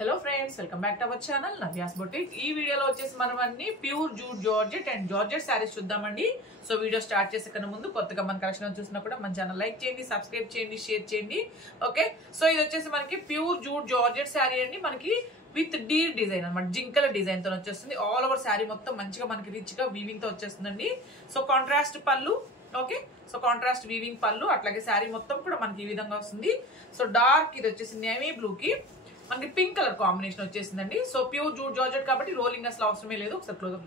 Hello friends, welcome back to our channel Navya's boutique. ఈ వీడియోలో వచ్చేసి మనం అన్ని pure jute georgette and georgette saris చూద్దామండి. సో వీడియో స్టార్ట్ చేసే కన్నా ముందు కొత్తగా మన కలెక్షన్ చూసినా కూడా మన ఛానల్ లైక్ చేయండి, సబ్స్క్రైబ్ చేయండి, షేర్ చేయండి. ఓకే, సో ఇది వచ్చేసి మనకి ప్యూర్ జూట్ జార్జెట్ శారీ అండి. మనకి విత్ డీర్ డిజైన్ అనమాట, జింకల డిజైన్ తో వచ్చేస్తుంది. ఆల్ ఓవర్ శారీ మొత్తం మంచిగా మనకి రిచ్ గా వీవింగ్ తో వచ్చేస్తుందండి. సో కాంట్రాస్ట్ పళ్ళు, ఓకే, సో కాంట్రాస్ట్ వీవింగ్ పళ్ళు, అట్లాగే శారీ మొత్తం కూడా మనకి ఈ విధంగా వస్తుంది. సో డార్క్ ఇది వచ్చేసి నేవీ బ్లూ కి మనకి పింక్ కలర్ కాంబినేషన్ వచ్చేసిందండి. సో ప్యూర్ జూట్ జార్జెట్ కాబట్టి రోలింగ్ అసలు అవసరమే లేదు. ఒకసారి క్లోజ్ అప్.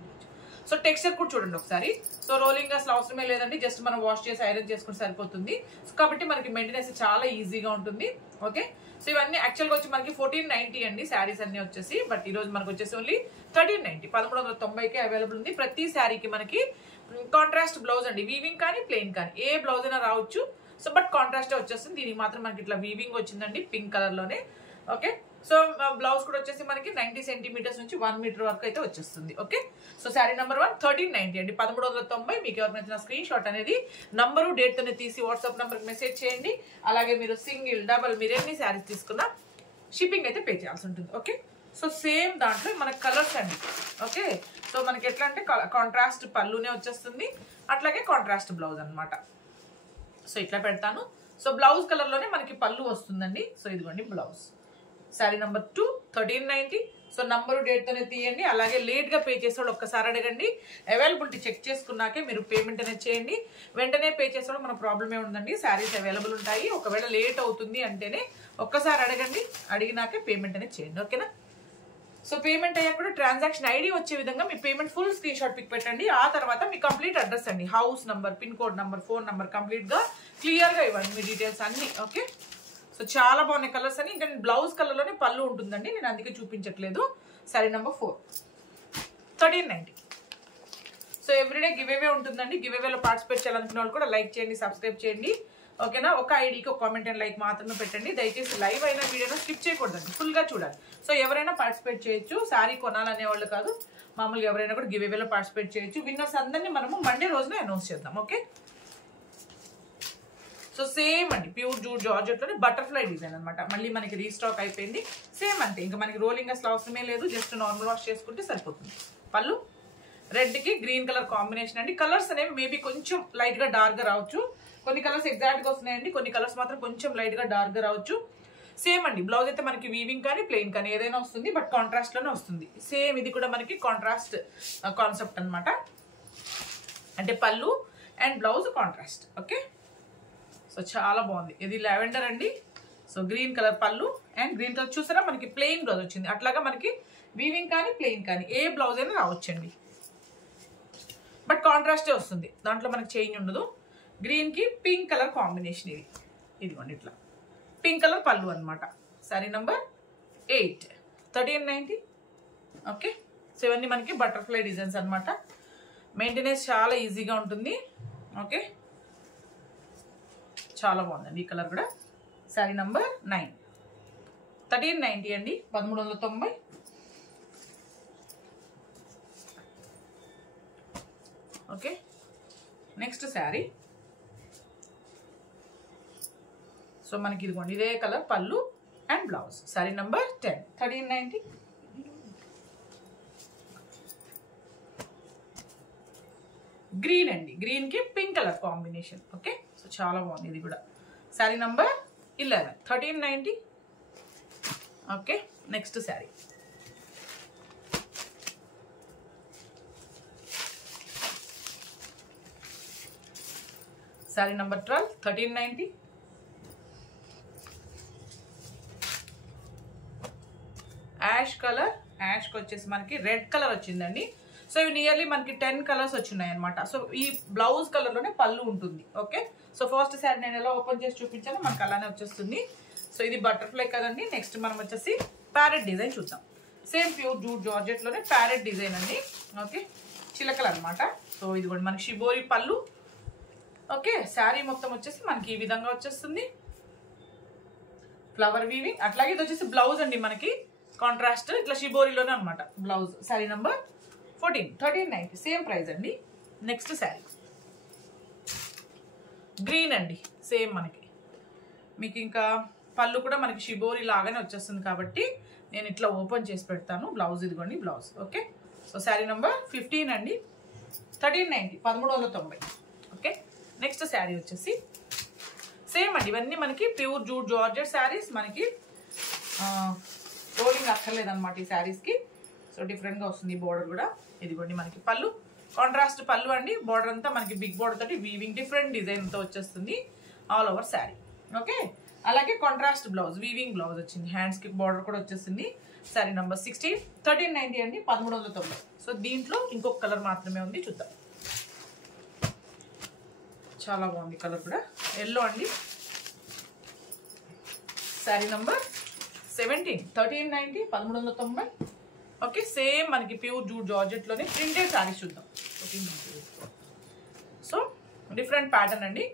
సో టెక్స్చర్ కూడా చూడండి ఒకసారి. సో రోలింగ్ అసలు అవసరమే లేదండి, జస్ట్ మనం వాష్ చేసి ఐరన్ చేసుకుని సరిపోతుంది. సో కాబట్టి మనకి మెయింటెనెన్స్ చాలా ఈజీగా ఉంటుంది. ఓకే, సో ఇవన్నీ యాక్చువల్గా వచ్చి మనకి 1490 అండి శారీస్ అన్ని వచ్చేసి. బట్ ఈ రోజు మనకు వచ్చేసి ఓన్లీ 1390, 1390కే అవైలబుల్ ఉంది. ప్రతి శారీకి మనకి కాంట్రాస్ట్ బ్లౌజ్ అండి, వీవింగ్ కానీ ప్లెయిన్ కానీ ఏ బ్లౌజ్ అయినా రావచ్చు. సో బట్ కాంట్రాస్టే వచ్చేస్తుంది. దీనికి మాత్రం మనకి ఇట్లా వీవింగ్ వచ్చిందండి పింక్ కలర్ లోనే. ఓకే, సో బ్లౌజ్ కూడా వచ్చేసి మనకి 90 సెంటీమీటర్స్ నుంచి 1 మీటర్ వరకు అయితే వచ్చేస్తుంది. ఓకే, సో శారీ నెంబర్ 1 1390 అండి, 1190. మీకు ఎవరికి నచ్చిన స్క్రీన్ షాట్ అనేది నంబరు డేట్ తోనే తీసి వాట్సాప్ నంబర్ కి మెసేజ్ చేయండి. అలాగే మీరు సింగిల్ డబల్ మీరు ఎన్ని శారీస్ తీసుకున్నా షిప్పింగ్ అయితే పే చేయాల్సి ఉంటుంది. ఓకే, సో సేమ్ దాంట్లో మనకి కలర్స్ అండి. ఓకే, సో మనకి ఎట్లా అంటే కాంట్రాస్ట్ పళ్ళునే వచ్చేస్తుంది, అట్లాగే కాంట్రాస్ట్ బ్లౌజ్ అనమాట. సో ఇట్లా పెడతాను. సో బ్లౌజ్ కలర్ లోనే మనకి పళ్ళు వస్తుందండి. సో ఇదిగోండి blouse. Sari number 2 1390. So number date తోనే తీయండి. అలాగే లేట్ గా పే చేసేవాళ్ళు ఒక్కసారి అడగండి. అవైలబిలిటీ చెక్ చేసుకున్నాకే మీరు పేమెంట్ అనేది చేయండి. వెంటనే పే చేసేవాళ్ళు మన ప్రాబ్లమే ఉందండి, శారీస్ అవైలబుల్ ఉంటాయి. ఒకవేళ లేట్ అవుతుంది అంటేనే ఒక్కసారి అడగండి, అడిగినాకే పేమెంట్ అనేది చేయండి. ఓకేనా? సో పేమెంట్ అయ్యాక కూడా ట్రాన్సాక్షన్ ఐడి వచ్చే విధంగా మీ payment full screen shot pic పెట్టండి. ఆ తర్వాత మీ కంప్లీట్ అడ్రస్ అండి, house number, pin code number, phone number complete గా క్లియర్ గా ఇవ్వండి మీ డీటెయిల్స్ అన్ని. ఓకే, సో చాలా బాగున్నాయి కలర్స్ అని. ఇంకా బ్లౌజ్ కలర్ లోనే పళ్ళు ఉంటుందండి, నేను అందుకే చూపించట్లేదు. Sari number 4 1390. So everyday give away ఉంటుందండి. గివ్ అవేలో పార్టిసిపేట్ చేయాలనుకున్న వాళ్ళు కూడా లైక్ చేయండి, సబ్స్క్రైబ్ చేయండి. ఓకేనా? ఒక ఐడికి ఒక కామెంట్ అండ్ లైక్ మాత్రమే పెట్టండి. దయచేసి లైవ్ అయిన వీడియోను స్కిప్ చేయకూడదండి, ఫుల్ గా చూడాలి. సో ఎవరైనా పార్టిసిపేట్ చేయొచ్చు, శారీ కొనాలనే వాళ్ళు కాదు, మామూలుగా ఎవరైనా కూడా గివ్ అవేలో పార్టిసిపేట్ చేయొచ్చు. విన్నర్స్ అందరినీ మనము మండే రోజున అనౌన్స్ చేద్దాం. ఓకే, సో సేమ్ అండి ప్యూర్ జూట్ జార్జెట్ లోనే బటర్ఫ్లై డిజైన్ అనమాట. మళ్ళీ మనకి రీస్టాక్ అయిపోయింది. సేమ్ అంతే, ఇంకా మనకి రోలింగ్ అసలు అవసరమే లేదు, జస్ట్ నార్మల్ వాష్ చేసుకుంటే సరిపోతుంది. పళ్ళు రెడ్ కి గ్రీన్ కలర్ కాంబినేషన్ అండి. కలర్స్ అనేవి మేబీ కొంచెం లైట్ గా డార్క్ గా రావచ్చు, కొన్ని కలర్స్ ఎగ్జాక్ట్ గా వస్తున్నాయండి, కొన్ని కలర్స్ మాత్రం కొంచెం లైట్ గా డార్క్ గా రావచ్చు. సేమ్ అండి, బ్లౌజ్ అయితే మనకి వీవింగ్ కానీ ప్లెయిన్ కానీ ఏదైనా వస్తుంది, బట్ కాంట్రాస్ట్ లోనే వస్తుంది. సేమ్ ఇది కూడా మనకి కాంట్రాస్ట్ కాన్సెప్ట్ అనమాట, అంటే పళ్ళు and blouse contrast. Okay, so చాలా బాగుంది. ఇది లావెండర్ అండి. సో గ్రీన్ కలర్ పళ్ళు అండ్ గ్రీన్ కలర్ చూసారా మనకి ప్లెయిన్ బ్లౌజ్ వచ్చింది. అట్లాగా మనకి వీవింగ్ కానీ ప్లెయిన్ కానీ ఏ బ్లౌజ్ అయినా రావచ్చండి, బట్ కాంట్రాస్టే వస్తుంది, దాంట్లో మనకి చేంజ్ ఉండదు. గ్రీన్ కి పింక్ కలర్ కాంబినేషన్ ఇది. ఇదిగోండి ఇట్లా పింక్ కలర్ పళ్ళు అనమాట. శారీ నంబర్ 8 1390. ఓకే, సో ఇవన్నీ మనకి బటర్ఫ్లై డిజైన్స్ అనమాట. మెయింటెనెన్స్ చాలా ఈజీగా ఉంటుంది. ఓకే, చాలా బాగుందండి ఈ కలర్ కూడా. శారీ నంబర్ 9 1390 అండి, 1390. Okay, next sari. సో మనకి ఇదిగోండి ఇదే కలర్ పళ్ళు and blouse. Sari number 10 1390. Green అండి, గ్రీన్ కి pink colour combination. Okay, so చాలా బాగుంది ఇది కూడా. Sari number 11 1390. Okay, next sari. Sari number 12 1390. Ash colour, ash కి వచ్చేసి మనకి రెడ్ కలర్ వచ్చిందండి. సో ఇవి నియర్లీ మనకి 10 కలర్స్ వచ్చినాయి అనమాట. సో ఈ బ్లౌజ్ కలర్ లోనే పళ్ళు ఉంటుంది. ఓకే, సో ఫస్ట్ శారీ నేను ఎలా ఓపెన్ చేసి చూపించాను, మనకు అలానే వచ్చేస్తుంది. సో ఇది బటర్ఫ్లై కదండి. నెక్స్ట్ మనం వచ్చేసి ప్యారెట్ డిజైన్ చూద్దాం. సేమ్ ప్యూర్ జూట్ జార్జెట్ లోనే ప్యారెట్ డిజైన్ అండి. ఓకే, చిలకలు అనమాట. సో ఇది కూడా మనకి షిబోరి పళ్ళు. ఓకే, శారీ మొత్తం వచ్చేసి మనకి ఈ విధంగా వచ్చేస్తుంది, ఫ్లవర్ వీవింగ్. అట్లాగే ఇది వచ్చేసి బ్లౌజ్ అండి, మనకి కాంట్రాస్ట్ ఇట్లా షిబోరిలోనే అనమాట blouse. Sari number 14 1390. Same price అండి. నెక్స్ట్ శారీ గ్రీన్ అండి, సేమ్ మనకి మీకు ఇంకా పళ్ళు కూడా మనకి షిబోరి లాగానే వచ్చేస్తుంది కాబట్టి నేను ఇట్లా ఓపెన్ చేసి పెడతాను. బ్లౌజ్ ఇదిగోండి blouse. Okay, so sari number 15 అండి, 1390, 1390. ఓకే, నెక్స్ట్ శారీ వచ్చేసి సేమ్ అండి, ఇవన్నీ మనకి ప్యూర్ జూట్ జార్జెట్ శారీస్. మనకి రోలింగ్ అక్కర్లేదన్నమాట ఈ శారీస్కి. సో డిఫరెంట్గా వస్తుంది బోర్డర్ కూడా. ఇదిగోండి మనకి పళ్ళు, కాంట్రాస్ట్ పళ్ళు అండి. బోర్డర్ అంతా మనకి బిగ్ బోర్డర్ తోటి వీవింగ్ డిఫరెంట్ డిజైన్తో వచ్చేస్తుంది ఆల్ ఓవర్ శారీ. ఓకే, అలాగే కాంట్రాస్ట్ బ్లౌజ్, వీవింగ్ బ్లౌజ్ వచ్చింది. హ్యాండ్స్కి బోర్డర్ కూడా వచ్చేసింది. శారీ నెంబర్ 16, 1390 అండి, 1390. సో దీంట్లో ఇంకొక కలర్ మాత్రమే ఉంది, చూద్దాం. చాలా బాగుంది కలర్ కూడా, ఎల్లో అండి. శారీ నెంబర్ 17, 1390, 1390. ఓకే, సేమ్ మనకి ప్యూర్ జూట్ జార్జెట్లోనే ప్రింటెడ్ శారీస్ చూద్దాం. సో డిఫరెంట్ ప్యాటర్న్ అండి,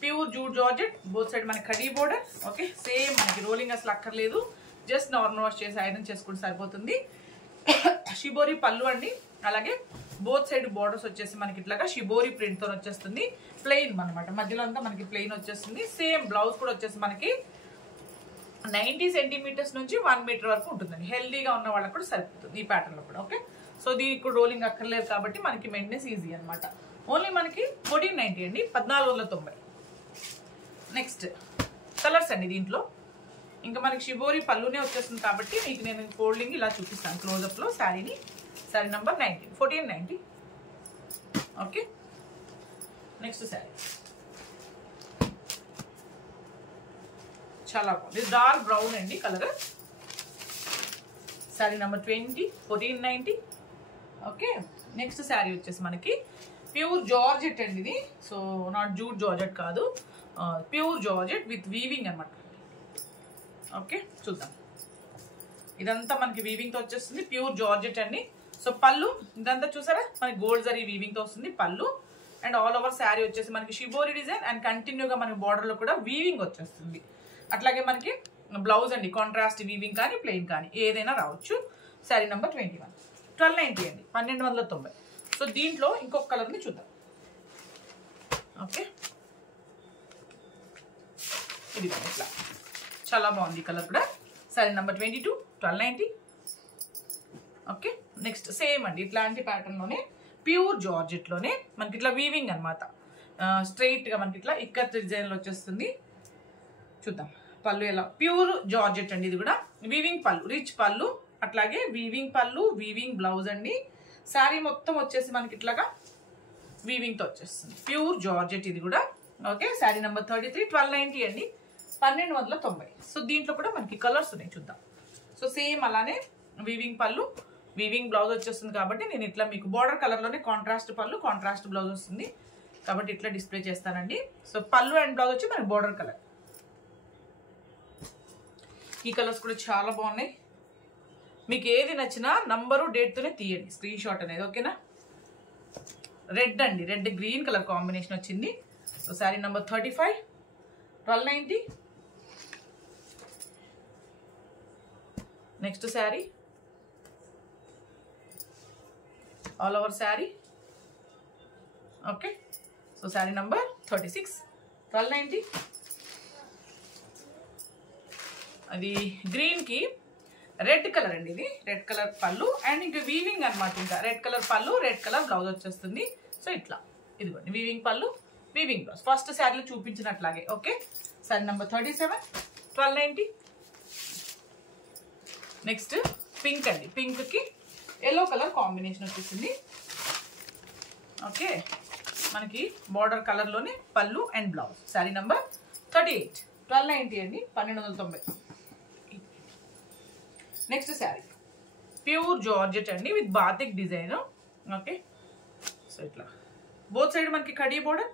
pure jute georgette, both side మనకి కడీ బోర్డర్. ఓకే, సేమ్ మనకి రోలింగ్ అసలు అక్కర్లేదు, జస్ట్ నార్మల్ వాష్ చేసి ఐరన్ చేసుకుంటే సరిపోతుంది. షిబోరి పళ్ళు అండి, అలాగే బోత్ సైడ్ బోర్డర్స్ వచ్చేసి మనకి ఇట్లాగా షిబోరి ప్రింట్తో వచ్చేస్తుంది. ప్లెయిన్ అనమాట, మధ్యలో అంతా మనకి ప్లెయిన్ వచ్చేస్తుంది. సేమ్ బ్లౌజ్ కూడా వచ్చేసి మనకి 90 సెంటీమీటర్స్ నుంచి 1 మీటర్ వరకు ఉంటుందండి. హెల్దీగా ఉన్న వాళ్ళకి కూడా సరిపోతుంది ఈ ప్యాటర్న్లో కూడా. ఓకే, సో దీనికి కూడా రోలింగ్ అక్కర్లేదు కాబట్టి మనకి మెయింటెనెన్స్ ఈజీ అనమాట. ఓన్లీ మనకి 1490 అండి, 1490. నెక్స్ట్ కలర్స్ అండి, దీంట్లో ఇంకా మనకి షిబోరి పళ్ళునే వచ్చేస్తుంది కాబట్టి మీకు నేను ఫోల్డింగ్ ఇలా చూపిస్తాను క్లోజప్లో శారీని. Sari number 19, 1490. Okay, next sari చాలా బాగుంది, డార్క్ బ్రౌన్ అండి colour. Sari number 20, 1490. Okay, next sari వచ్చేసి మనకి ప్యూర్ జార్జెట్ అండి ఇది. సో నాట్ జూట్ జార్జెట్ కాదు, ప్యూర్ జార్జెట్ విత్ వీవింగ్ అనమాట. ఓకే, చూద్దాం. ఇదంతా మనకి వీవింగ్తో వచ్చేస్తుంది, ప్యూర్ జార్జెట్ అండి. సో పళ్ళు ఇదంతా చూసారా మనకి గోల్డ్ జరీ వీవింగ్తో వస్తుంది పళ్ళు. అండ్ ఆల్ ఓవర్ శారీ వచ్చేసి మనకి షిబోరి డిజైన్ అండ్ కంటిన్యూగా మనకి బార్డర్లో కూడా వీవింగ్ వచ్చేస్తుంది. అట్లాగే మనకి బ్లౌజ్ అండి, కాంట్రాస్ట్ వీవింగ్ కానీ ప్లెయిన్ కానీ ఏదైనా రావచ్చు. శారీ నెంబర్ 21, 1290 అండి, 1290. సో దీంట్లో ఇంకొక కలర్ని చూద్దాం. ఓకే, ఇది ఇట్లా చాలా బాగుంది కలర్ కూడా. Sari number 22, 1290. Okay, next same అండి, ఇట్లాంటి ప్యాటర్న్లోనే ప్యూర్ జార్జెట్లోనే మనకి ఇట్లా వీవింగ్ అనమాట. స్ట్రైట్గా మనకి ఇట్లా ఇక్కత్ డిజైన్లో వచ్చేస్తుంది. చూద్దాం పళ్ళు ఎలా. ప్యూర్ జార్జెట్ అండి, ఇది కూడా వీవింగ్ పళ్ళు, రిచ్ పళ్ళు, అట్లాగే వీవింగ్ పళ్ళు, వీవింగ్ బ్లౌజ్ అండి. శారీ మొత్తం వచ్చేసి మనకి ఇట్లాగా వీవింగ్తో వచ్చేస్తుంది, ప్యూర్ జార్జెట్ ఇది కూడా. ఓకే, శారీ నెంబర్ 33, 1290 అండి, 1290. సో దీంట్లో కూడా మనకి కలర్స్ ఉన్నాయి, చూద్దాం. సో సేమ్ అలానే వీవింగ్ పళ్ళు, వీవింగ్ బ్లౌజ్ వచ్చేస్తుంది కాబట్టి నేను ఇట్లా మీకు బార్డర్ కలర్లోనే కాంట్రాస్ట్ పళ్ళు, కాంట్రాస్ట్ బ్లౌజ్ వస్తుంది కాబట్టి ఇట్లా డిస్ప్లే చేస్తానండి. సో పళ్ళు అండ్ బ్లౌజ్ వచ్చి మనకి బార్డర్ కలర్. ఈ కలర్స్ కూడా చాలా బాగున్నాయి. మీకు ఏది నచ్చినా నంబరు డేట్తోనే తీయండి స్క్రీన్ షాట్ అనేది. ఓకేనా, రెడ్ అండి, రెడ్ గ్రీన్ కలర్ కాంబినేషన్ వచ్చింది. So sari number 35, 1290. Next sari all over sari. Okay, so sari number 36, 1290. అది గ్రీన్కి రెడ్ కలర్ అండి, ఇది రెడ్ కలర్ పళ్ళు అండ్ ఇంకా వీవింగ్ అనమాట. ఇంకా రెడ్ కలర్ పళ్ళు, రెడ్ కలర్ బ్లౌజ్ వచ్చేస్తుంది. సో ఇట్లా ఇదిగోండి వీవింగ్ పళ్ళు, వీవింగ్ బ్లౌజ్ ఫస్ట్ శారీలో చూపించినట్లాగే. Okay, sari number 37, 1290. Next pink అండి, పింక్కి ఎల్లో కలర్ కాంబినేషన్ వచ్చేసింది. ఓకే, మనకి బార్డర్ కలర్లోనే పళ్ళు అండ్ బ్లౌజ్. శారీ నెంబర్ 38, 1290 అండి, 1290. నెక్స్ట్ శారీ ప్యూర్ జార్జెట్ అండి with batik design. Okay, so ఇట్లా బోత్ సైడ్ మనకి కడీ బోర్డర్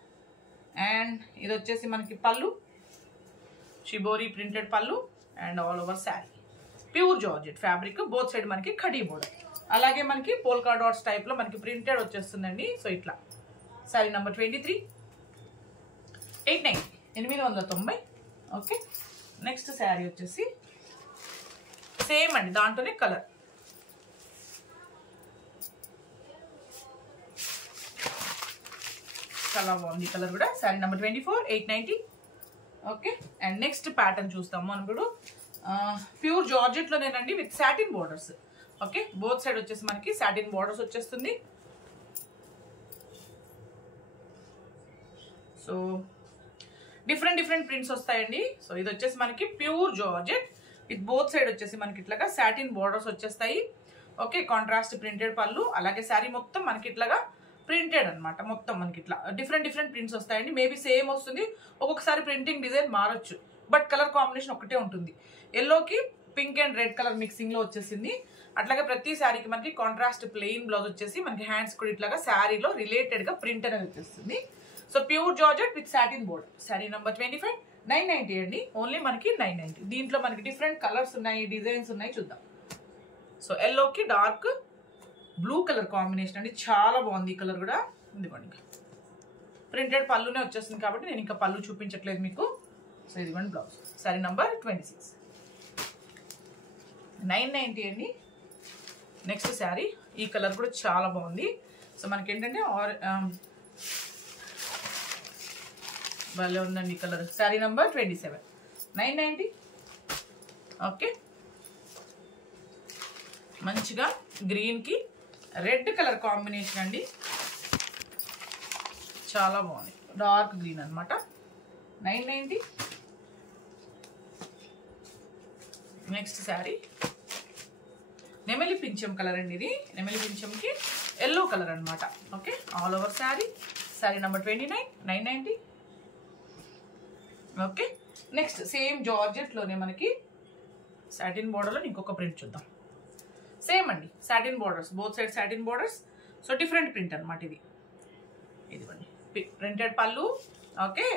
అండ్ ఇది వచ్చేసి మనకి పళ్ళు, షిబోరి ప్రింటెడ్ పళ్ళు and all over sari pure georgette fabric. Both side మనకి కడీ బోర్డర్, అలాగే మనకి పోల్కా డాట్స్ టైప్లో మనకి ప్రింటెడ్ వచ్చేస్తుందండి. సో ఇట్లా sari number 23, 890, 890. Okay, next sari వచ్చేసి సేమ్ అండి, దాంట్లోనే కలర్. చాలా బాగుంది కలర్ కూడా. Sari number 24, 890. Okay, and next pattern చూస్తాము మనం ఇప్పుడు ప్యూర్ జార్జెట్లోనేనండి with satin borders. Okay, both side వచ్చేసి మనకి సాటిన్ బోర్డర్స్ వచ్చేస్తుంది. సో డిఫరెంట్ ప్రింట్స్ వస్తాయండి. సో ఇది వచ్చేసి మనకి pure georgette with both side వచ్చేసి మనకి ఇట్లాగా సాటిన్ బోర్డర్స్ వచ్చేస్తాయి. ఓకే, కాంట్రాస్ట్ ప్రింటెడ్ పళ్ళు, అలాగే శారీ మొత్తం మనకి ఇట్లాగా ప్రింటెడ్ అనమాట. మొత్తం మనకి ఇట్లా డిఫరెంట్ ప్రింట్స్ వస్తాయండి. మేబీ సేమ్ వస్తుంది, ఒక్కొక్కసారి ప్రింటింగ్ డిజైన్ మారచ్చు, బట్ కలర్ కాంబినేషన్ ఒకటే ఉంటుంది. ఎల్లోకి pink and red colour mixing లో వచ్చేసింది. అట్లాగే ప్రతి శారీకి మనకి కాంట్రాస్ట్ ప్లెయిన్ బ్లౌజ్ వచ్చేసి మనకి హ్యాండ్స్ కూడా ఇట్లాగా శారీలో రిలేటెడ్ గా ప్రింట్ అనేది వచ్చేస్తుంది. So pure georgette with satin border. Sari number 25, 990 అండి. ఓన్లీ మనకి 990. దీంట్లో మనకి డిఫరెంట్ కలర్స్ ఉన్నాయి, డిజైన్స్ ఉన్నాయి, చూద్దాం. సో ఎల్లోకి డార్క్ బ్లూ కలర్ కాంబినేషన్ అండి, చాలా బాగుంది ఈ కలర్ కూడా. ఇదిగోండి ప్రింటెడ్ పళ్ళునే వచ్చేస్తుంది కాబట్టి నేను ఇంకా పళ్ళు చూపించట్లేదు మీకు. సో ఇదిగోండి బ్లౌజ్. శారీ నంబర్ 26, 990 అండి. నెక్స్ట్ శారీ, ఈ కలర్ కూడా చాలా బాగుంది. సో మనకి ఏంటంటే భలే ఉందండి ఈ కలర్. శారీ నంబర్ 27, 990. ఓకే, మంచిగా గ్రీన్ కి రెడ్ కలర్ కాంబినేషన్ అండి, చాలా బాగుంది. డార్క్ గ్రీన్ అనమాట. 990. నెక్స్ట్ శారీ నెమలి పింఛం కలర్ అండి. ఇది నెమలి పింఛంకి ఎల్లో కలర్ అనమాట. Okay, all over sari. Sari number 29, 990. Okay, next same georgette లోనే మనకి సాటిన్ బోర్డర్ లో ఇంకొక ప్రింట్ చూద్దాం. సేమ్ అండి, satin borders, both side satin borders. So different print అనమాట ఇది. ఇదిగోండి ప్రింటెడ్ పళ్ళు. Okay,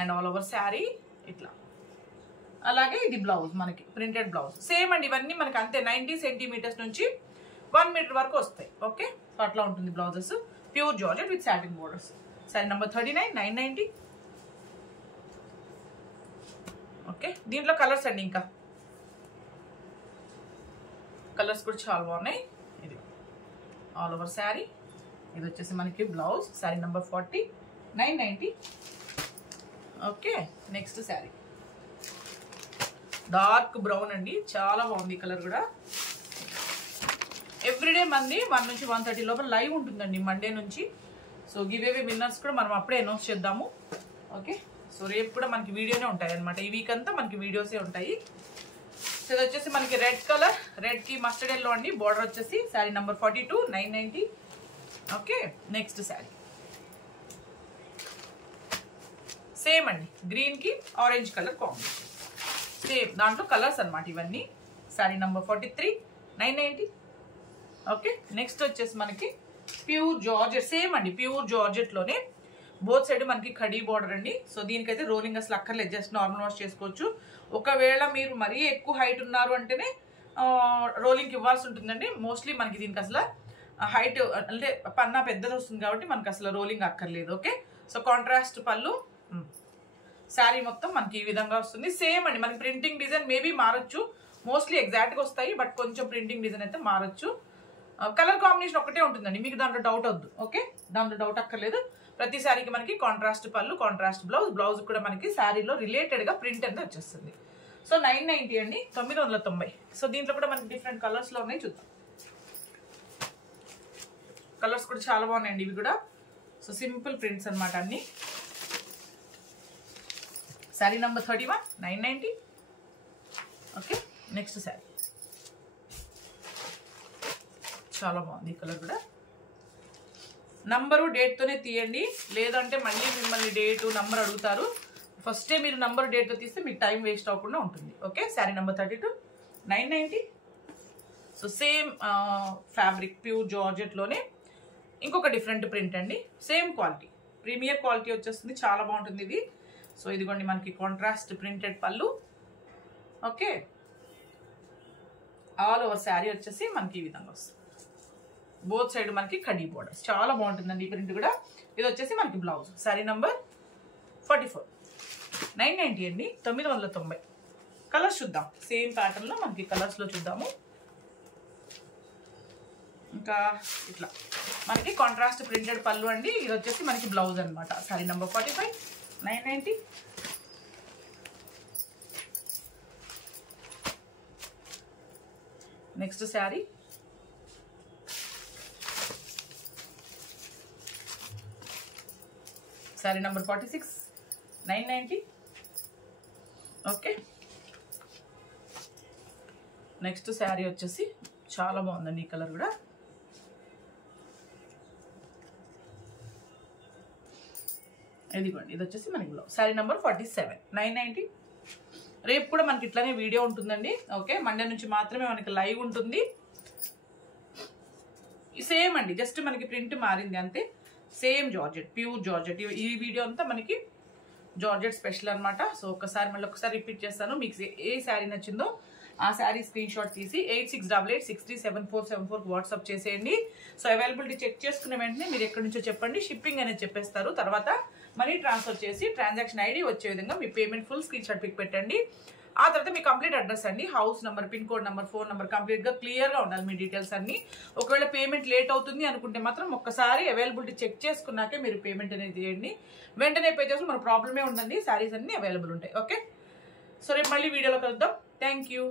and all over sari ఇట్లా. అలాగే ఇది బ్లౌజ్ మనకి ప్రింటెడ్ బ్లౌజ్. సేమ్ అండి, ఇవన్నీ మనకి అంతే 90 సెంటీమీటర్స్ నుంచి 1 మీటర్ వరకు వస్తాయి. ఓకే, సో అట్లా ఉంటుంది blouses. Pure georgette with satin borders. Sari number 39, 990. Okay, దీంట్లో కలర్స్ అండి, ఇంకా కలర్స్ కూడా చాలా బాగున్నాయి. ఇది ఆల్ ఓవర్ శారీ. ఇది వచ్చేసి మనకి blouse. Sari number 40, 990. Okay, next sari dark brown అండి, చాలా బాగుంది ఈ కలర్ కూడా. ఎవ్రీడే మంది 1 నుంచి 1:30 లోపల లైవ్ ఉంటుందండి మండే నుంచి. సో గివ్ అవే విన్నర్స్ కూడా మనం అప్పుడే అనౌన్స్ చేద్దాము. ఓకే, సో రేపు కూడా మనకి వీడియోనే ఉంటాయి అనమాట. ఈ వీక్ అంతా మనకి వీడియోసే ఉంటాయి. సో ఇది వచ్చేసి మనకి రెడ్ కలర్, రెడ్ కి మస్టర్డ్ ఎల్లో అండి. బోర్డర్ వచ్చేసి sari number 42, 990. Okay, next sari same అండి, గ్రీన్ కి ఆరెంజ్ కలర్ కాంబినేషన్. సేమ్ దాంట్లో కలర్స్ అనమాట ఇవన్నీ. శారీ నెంబర్ 43, 990. ఓకే, నెక్స్ట్ వచ్చేసి మనకి ప్యూర్ జార్జెట్. సేమ్ అండి, ప్యూర్ జార్జెట్ లోనే బోత్ సైడ్ మనకి కడీ బోర్డర్ అండి. సో దీనికైతే రోలింగ్ అసలు అక్కర్లేదు, జస్ట్ నార్మల్ వాష్ చేసుకోవచ్చు. ఒకవేళ మీరు మరీ ఎక్కువ హైట్ ఉన్నారు అంటేనే రోలింగ్కి ఇవ్వాల్సి ఉంటుందండి. మోస్ట్లీ మనకి దీనికి అసలు హైట్ అంటే పన్నా పెద్దది వస్తుంది కాబట్టి మనకి అసలు రోలింగ్ అక్కర్లేదు. ఓకే, సో కాంట్రాస్ట్ పళ్ళు, శారీ మొత్తం మనకి ఈ విధంగా వస్తుంది. సేమ్ అండి, మనకి ప్రింటింగ్ డిజైన్ మేబీ మారచ్చు, మోస్ట్లీ ఎగ్జాక్ట్గా వస్తాయి, బట్ కొంచెం ప్రింటింగ్ డిజైన్ అయితే మారచ్చు. కలర్ కాంబినేషన్ ఒకటే ఉంటుందండి, మీకు దాంట్లో డౌట్ వద్దు. ఓకే, దాంట్లో డౌట్ అక్కర్లేదు. ప్రతి శారీకి మనకి కాంట్రాస్ట్ పళ్ళు, కాంట్రాస్ట్ బ్లౌజ్, బ్లౌజ్ కూడా మనకి శారీలో రిలేటెడ్ గా ప్రింట్ అనేది వచ్చేస్తుంది. సో 990 అండి, 990. సో దీంట్లో కూడా మనకి డిఫరెంట్ కలర్స్ లో ఉన్నాయి, చూద్దాం. కలర్స్ కూడా చాలా బాగున్నాయండి ఇవి కూడా. సో సింపుల్ ప్రింట్స్ అనమాట అన్ని. Sari number 31, 990. Okay, next sari చాలా బాగుంది ఈ కలర్ కూడా. నంబరు డేట్తోనే తీయండి, లేదంటే మళ్ళీ మిమ్మల్ని డేటు నంబర్ అడుగుతారు. ఫస్టే మీరు నంబర్ డేట్తో తీస్తే మీకు టైం వేస్ట్ అవ్వకుండా ఉంటుంది. Okay, sari number 32, 990. So same fabric pure జార్జెట్లోనే ఇంకొక డిఫరెంట్ ప్రింట్ అండి. సేమ్ క్వాలిటీ, ప్రీమియర్ క్వాలిటీ వచ్చేస్తుంది, చాలా బాగుంటుంది ఇది. సో ఇదిగోండి మనకి కాంట్రాస్ట్ ప్రింటెడ్ పళ్ళు. ఓకే, ఆల్ ఓవర్ శారీ వచ్చేసి మనకి ఈ విధంగా వస్తుంది. బోత్ సైడ్ మనకి కడీ బోర్డర్స్, చాలా బాగుంటుందండి ఈ ప్రింట్ కూడా. ఇది వచ్చేసి మనకి బ్లౌజ్. శారీ నంబర్ 44, 990 అండి, 990. కలర్స్ చూద్దాం, సేమ్ ప్యాటర్న్ లో మనకి కలర్స్ లో చూద్దాము. ఇంకా ఇట్లా మనకి కాంట్రాస్ట్ ప్రింటెడ్ పళ్ళు అండి. ఇది వచ్చేసి మనకి బ్లౌజ్ అనమాట. Sari number 45, 990. Next sari sari number 46, 990. Okay, next sari వచ్చేసి చాలా బాగుందండి ఈ కలర్ కూడా. ఇదిగోండి, ఇది వచ్చేసి మనకి బ్లౌజ్. శారీ నెంబర్ 47, 990. రేపు కూడా మనకి ఇట్లానే వీడియో ఉంటుందండి. ఓకే, మండే నుంచి మాత్రమే మనకి లైవ్ ఉంటుంది. సేమ్ అండి, జస్ట్ మనకి ప్రింట్ మారింది అంతే. Same georgette, pure georgette. ఈ వీడియో అంతా మనకి జార్జెట్ స్పెషల్ అనమాట. సో మళ్ళీ ఒకసారి రిపీట్ చేస్తాను. మీకు ఏ శారీ నచ్చిందో ఆ శారీ స్క్రీన్ షాట్ తీసి 8688637474 వాట్సాప్ చేసేయండి. సో అవైలబిలిటీ చెక్ చేసుకునే వెంటనే మీరు ఎక్కడి నుంచో చెప్పండి, షిప్పింగ్ అనేది చెప్పేస్తారు. తర్వాత మనీ ట్రాన్స్ఫర్ చేసి ట్రాన్సాక్షన్ ఐడి వచ్చే విధంగా మీ payment full screen shot pic పెట్టండి. ఆ తర్వాత మీ కంప్లీట్ అడ్రస్ అండి, house number, pin code number, phone number కంప్లీట్గా క్లియర్గా ఉండాలి మీ డీటెయిల్స్ అన్ని. ఒకవేళ పేమెంట్ లేట్ అవుతుంది అనుకుంటే మాత్రం ఒక్కసారి అవైలబిలిటీ చెక్ చేసుకున్నాకే మీరు పేమెంట్ అనేది చేయండి. వెంటనే పే చేసి మన ప్రాబ్లమే ఉందండి, శారీస్ అన్ని అవైలబుల్ ఉంటాయి. ఓకే, సో రేపు మళ్ళీ వీడియోలో కలుద్దాం. Thank you.